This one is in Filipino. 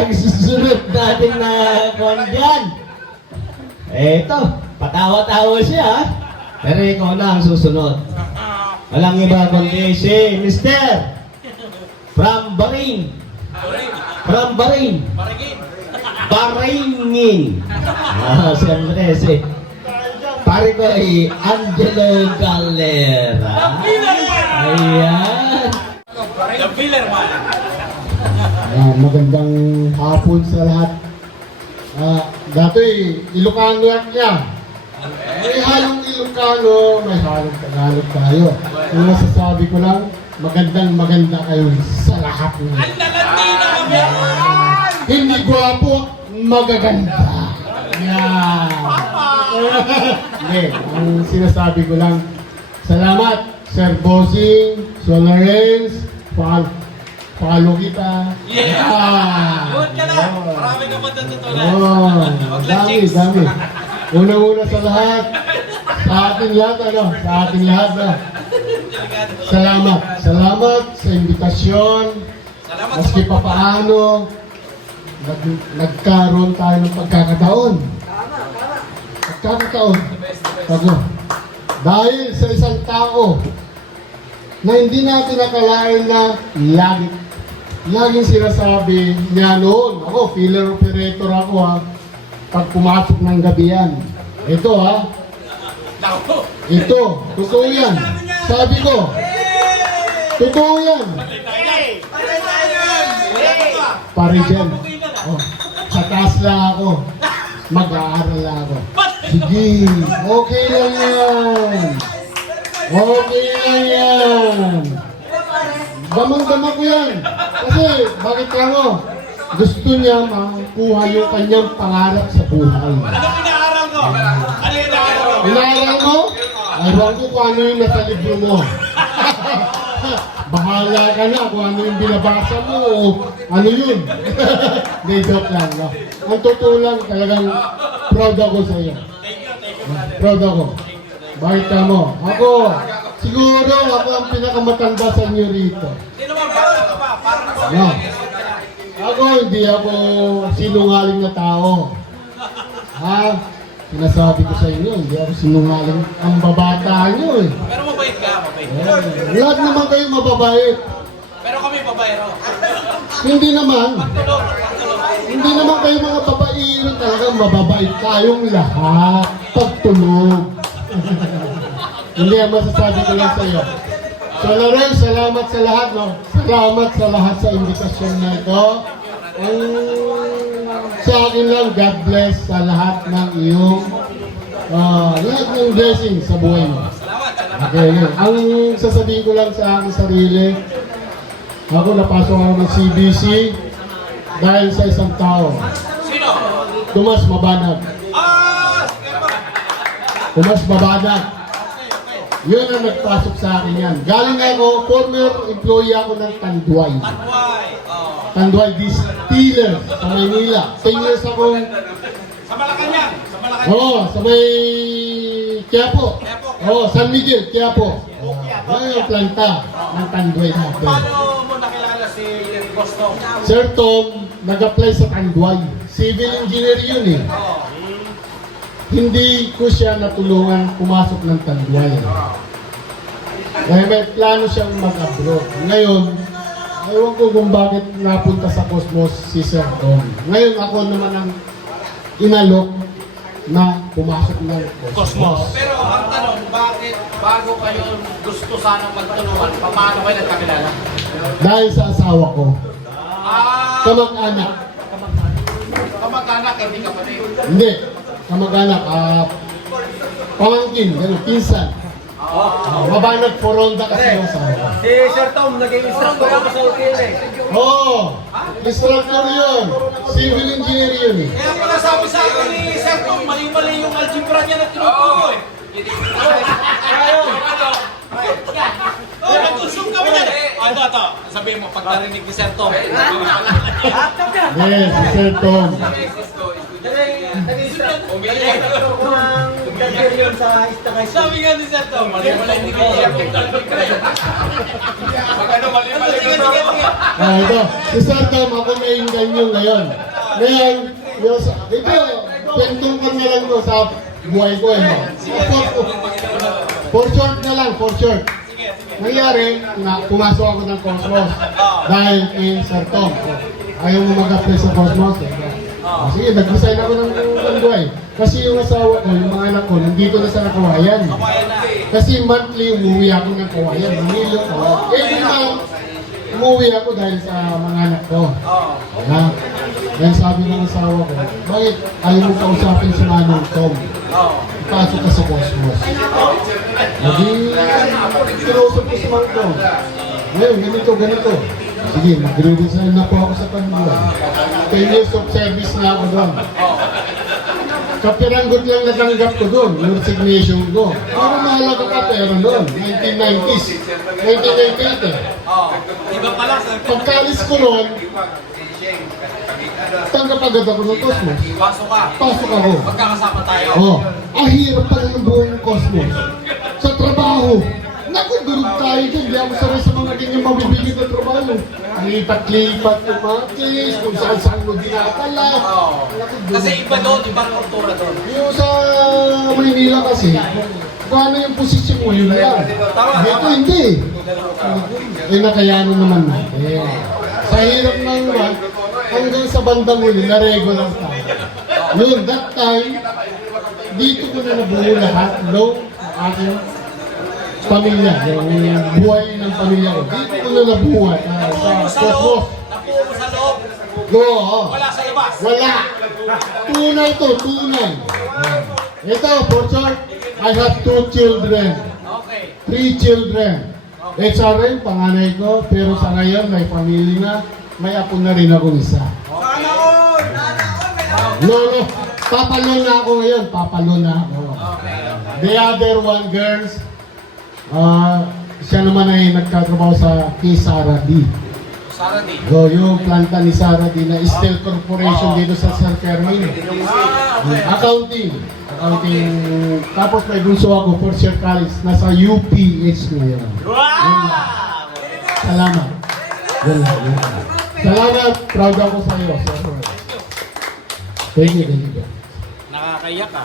ang susunod natin na kuwan dyan. Eto, patawa-tawa siya ha. Pero ikaw na ang susunod. Walang iba kundi si Mr. From Bahrain. From Bahrain. Bahrainin. Si Andres eh. Pare ko ay Angelo Galera. Ayan. The Filler Man. Magandang hapon sa lahat. Dati, Ilocano yan niya. May halong Ilocano, may halong Tagalog tayo. Yung masasabi ko lang, maganda kayo sa lahat ng Ang lalandi na kami! hindi gwapo, magaganda. Yan. Hindi, ang sinasabi ko lang, salamat, Sir Bossing, Solarens, follow kita. Yeah! Good ka na! Marami ka matututunan. Oh, dami. Una-una sa lahat, sa ating lahat, sa ating lahat na. Salamat sa imbitasyon. Maski pa paano, nagkaroon tayo ng pagkakataon. Dahil sa isang tao na hindi natin nakalain na laging sinasabi niya noon, ako, filler operator ako ha, pag pumasok ng gabi yan. Ito ha, ito, totoo yan. Sabi ko, totoo yan. Pare dyan. Oh, sa taas lang ako. Mag-aaral lang ako. Sige, okay lang yan. Okay lang yan. Damang-dama ko yan. Kasi, bakit lang gusto niya makuha yung kanyang pangarap sa buhay. Anong inaaral ko? Ano yung inaaral ko? Inaaral mo? Aywan ko kung ano yung nasa libro mo. Bahala ka na kung ano yung binabasa mo o ano yun. Hindi, joke lang. No? Ang totoo lang, talagang proud ako sa iyo. Proud ako. Bakit ka mo? Ako, siguro ako ang pinakamatanda sa inyo rito. Sino ba bata ka pa? Parang sa No. Ako, hindi ako sinungaling na tao. Ha? Sinasabi ko sa inyo, hindi ako sinungaling. Ang babata nyo eh. Pero mabait ka, mabait. Lahat naman kayo mababait. Pero kami babayero. Hindi naman. Tulong. Hindi naman kayo mga babaero, talagang mababait tayong lahat. Pagtulog. Hindi ang masasabi ko lang sa iyo. So Loren, salamat sa lahat. No? Salamat sa lahat sa invitasyon na ito. Sa akin lang, God bless sa lahat ng iyong lahat ng blessing sa buhay mo. Okay, yun. Ang sasabihin ko lang sa aking sarili, ako napasok ako ng CBC dahil sa isang tao. Sino? Tomas Mabanag. Tomas Mabanag. Yun ang nagpasok sa akin yan. Galing ako, former employee ako ng Tanduay. Tanduay. Tanduay Distiller sa Maynila. 10 years akong, Sa Malacanang. Sa Malacanang. sa may Quiapo. San Miguel, Quiapo. Yan yung planta ng Tanduay natin. Paano mo nakilala si Boss Tom? Sir Tom, nag-apply sa Tanduay. Civil engineer yun eh. Hindi ko siya natulungan pumasok ng Tanduay. Dahil may plano siyang mag-abroad. Ngayon, ewan ko kung bakit napunta sa Cosmos si Sir Tom. Ngayon ako naman ang inalok na pumasok ng Cosmos. Pero ang tanong, bakit bago kayo gusto sanang magtulungan, paano kayo nagkakilala? Dahil sa asawa ko, kamag-anak. Kamag-anak, hindi kapatid. Hindi, kamag-anak. Pamangkin, ganun, pinsan. Mabanag Foronda kasi yung asawa ko. Si Sir Tom, naging instructor ako sa hotel eh. Instructor yun. Civil engineer yun eh. Kaya pala sabi sa akin ni Sir Tom, mali-mali yung algebra niya na tinuturo eh. Nag-usong kami dyan. Ito. Sabihin mo, pag narinig ni Sir Tom. Yes, si Sir Tom. interview yun sa Istakay. Sabi nga ni Sir Tom, mali-mali hindi ko iyak yung Magano mali-mali ko Ito, si Sir Tom, ako may ganyo ngayon. Ngayon, ito, kwentong ko na lang to sa buhay ko eh. For short na lang, for short. Nangyari, pumasok ako ng Cosmos dahil kay Sir Tom. Ayaw mo mag-apply sa Cosmos. Sige, nag-resign ako ng buhay. Kasi yung asawa ko, yung mga anak ko, nandito na sa Kawayan. Kasi monthly, umuwi ako ng Kawayan. Manilo, Kawayan. Every month, umuwi ako dahil sa mga anak ko. Then sabi ng asawa ko, bakit ayaw mo kausapin si Manong Tom? Pasok ka sa Cosmos. Naging kinausap ko si Manong Tom. Ngayon, ganito. Sige, mag-resign na po ako sa kanila. 10 years of service na ako doon. Kapiranggot lang natanggap ko doon, yung resignation ko. Pero mahalaga ka pera doon, 1990s, 1998 eh. Iba pala Sir Tom. Pagkalis ko noon, tanggap agad ako ng Cosmos. Pasok ka. Pasok ako. Magkakasama tayo. Ang hirap pala ng buhay ng Cosmos. Sa trabaho, nagugulog tayo dyan. Hindi ako sanay sa mga ganyan mabibigit na trabaho. Lipat-lipat yung mga case, kung saan-saan mo dinakala. Kasi iba doon, ibang kultura doon. Yung sa Maynila kasi, kung ano yung posisyon mo, yun lang. Dito hindi. Eh, nakayanan naman natin. Sa hirap ng one, hanggang sa bandang huli, na-regular tayo. Yun, that time, dito ko na nabuo lahat, aking pamilya, yung buhay ng pamilya ko. Dito ko na nabuhay sa Cosmos. Napuo mo sa loob. Wala sa labas. Wala. Tunay to, tunay. Ito, for short, I have 2 children. Okay. 3 children. HRM, panganay ko, pero sa ngayon may pamilya na, may apo na rin ako isa. Lolo, papalo na ako ngayon, papalo na ako. The other one, girls, siya naman ay nagtatrabaho sa kay Sarah D. Sarah D. Yung planta ni Sarah D na Steel Corporation dito sa San Fermin. Accounting. Tapos may bunso ako, first year college, nasa UPH ngayon. Wow! Salamat. Salamat, proud ako sa iyo. Thank you. Nakakaiyak ka.